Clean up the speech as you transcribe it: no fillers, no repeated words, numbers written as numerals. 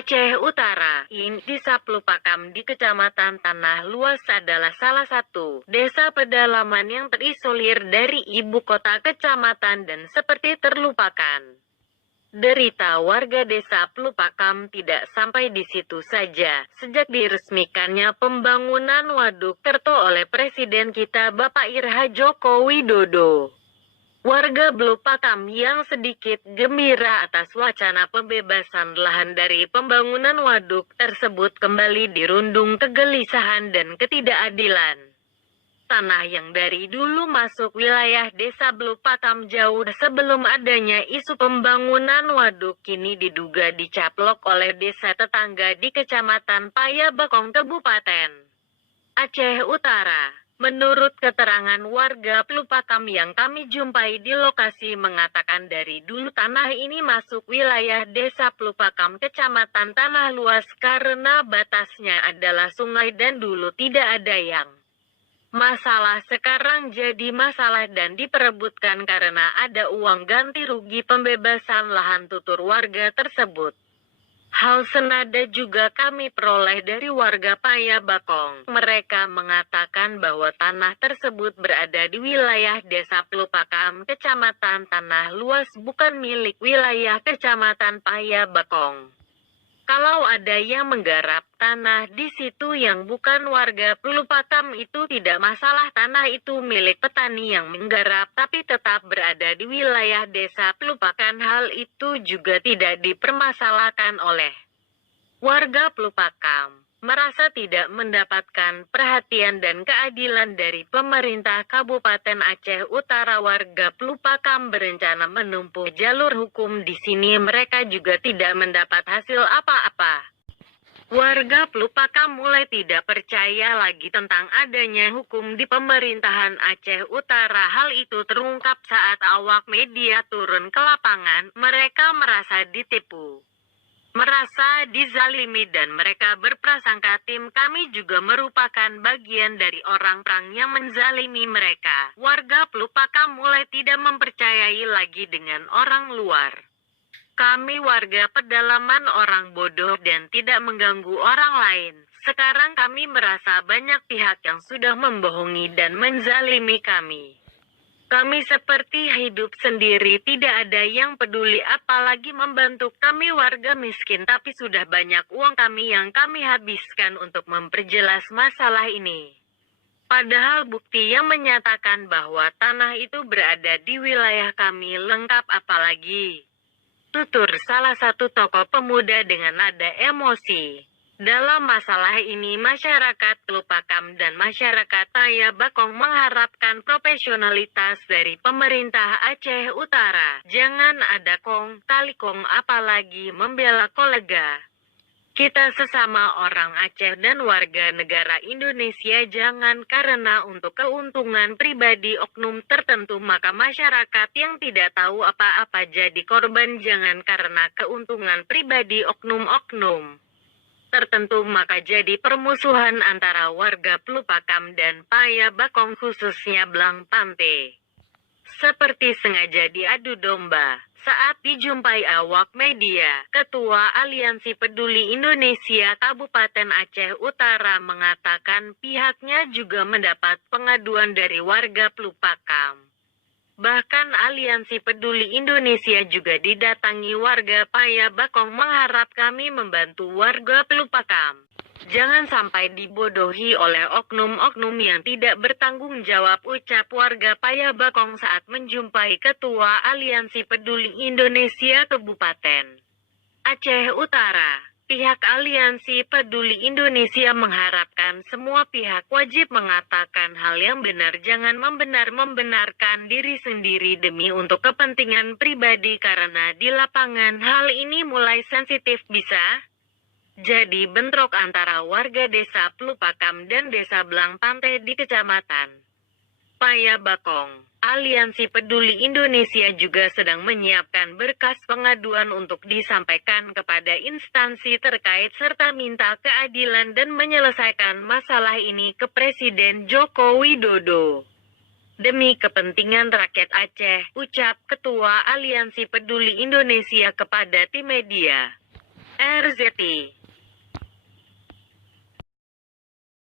Aceh Utara, Desa Pelupakam di Kecamatan Tanah Luas adalah salah satu desa pedalaman yang terisolir dari ibu kota kecamatan dan seperti terlupakan. Derita warga desa Pelupakam tidak sampai di situ saja. Sejak diresmikannya pembangunan Waduk Kerto oleh Presiden kita Bapak Irha Joko Widodo, warga Pelupakam yang sedikit gembira atas wacana pembebasan lahan dari pembangunan waduk tersebut kembali dirundung kegelisahan dan ketidakadilan. Tanah yang dari dulu masuk wilayah desa Pelupakam jauh sebelum adanya isu pembangunan waduk kini diduga dicaplok oleh desa tetangga di Kecamatan Payabakong Kabupaten Aceh Utara. Menurut keterangan warga Pelupakam yang kami jumpai di lokasi mengatakan dari dulu tanah ini masuk wilayah desa Pelupakam Kecamatan Tanah Luas karena batasnya adalah sungai dan dulu tidak ada yang masalah, sekarang jadi masalah dan diperebutkan karena ada uang ganti rugi pembebasan lahan, tutur warga tersebut. Hal senada juga kami peroleh dari warga Payabakong. Mereka mengatakan bahwa tanah tersebut berada di wilayah desa Pelupakam, Kecamatan Tanah Luas, bukan milik wilayah Kecamatan Payabakong. Kalau ada yang menggarap tanah di situ yang bukan warga Pelupakam itu tidak masalah, tanah itu milik petani yang menggarap tapi tetap berada di wilayah desa Pelupakam. Hal itu juga tidak dipermasalahkan oleh warga Pelupakam. Merasa tidak mendapatkan perhatian dan keadilan dari pemerintah Kabupaten Aceh Utara, warga Pelupakam berencana menempuh jalur hukum di sini. Mereka juga tidak mendapat hasil apa-apa. Warga Pelupakam mulai tidak percaya lagi tentang adanya hukum di pemerintahan Aceh Utara. Hal itu terungkap saat awak media turun ke lapangan. Mereka merasa ditipu, merasa dizalimi, dan mereka berprasangka tim kami juga merupakan bagian dari orang-orang yang menzalimi mereka. Warga Pelupakam mulai tidak mempercayai lagi dengan orang luar. Kami warga pedalaman orang bodoh dan tidak mengganggu orang lain. Sekarang kami merasa banyak pihak yang sudah membohongi dan menzalimi kami. Kami seperti hidup sendiri, tidak ada yang peduli apalagi membantu kami warga miskin, tapi sudah banyak uang kami yang kami habiskan untuk memperjelas masalah ini. Padahal bukti yang menyatakan bahwa tanah itu berada di wilayah kami lengkap, apalagi, tutur salah satu tokoh pemuda dengan nada emosi. Dalam masalah ini masyarakat Pelupakam dan masyarakat Payabakong mengharapkan profesionalitas dari pemerintah Aceh Utara. Jangan ada kong kali kong apalagi membela kolega. Kita sesama orang Aceh dan warga negara Indonesia, jangan karena untuk keuntungan pribadi oknum tertentu maka masyarakat yang tidak tahu apa-apa jadi korban. Jangan karena keuntungan pribadi oknum-oknum tertentu maka jadi permusuhan antara warga Pelupakam dan Payabakong, khususnya Blang Pante. Seperti sengaja diadu domba. Saat dijumpai awak media, Ketua Aliansi Peduli Indonesia Kabupaten Aceh Utara mengatakan pihaknya juga mendapat pengaduan dari warga Pelupakam. Bahkan Aliansi Peduli Indonesia juga didatangi warga Payabakong mengharap kami membantu warga Pelupakam. Jangan sampai dibodohi oleh oknum-oknum yang tidak bertanggung jawab, ucap warga Payabakong saat menjumpai Ketua Aliansi Peduli Indonesia Kabupaten Aceh Utara. Pihak Aliansi Peduli Indonesia mengharapkan semua pihak wajib mengatakan hal yang benar, jangan membenarkan diri sendiri demi untuk kepentingan pribadi, karena di lapangan hal ini mulai sensitif, bisa jadi bentrok antara warga desa Pelupakam dan desa Blang Pante di Kecamatan Payabakong. Aliansi Peduli Indonesia juga sedang menyiapkan berkas pengaduan untuk disampaikan kepada instansi terkait serta minta keadilan dan menyelesaikan masalah ini ke Presiden Joko Widodo. Demi kepentingan rakyat Aceh, ucap Ketua Aliansi Peduli Indonesia kepada tim media. RZT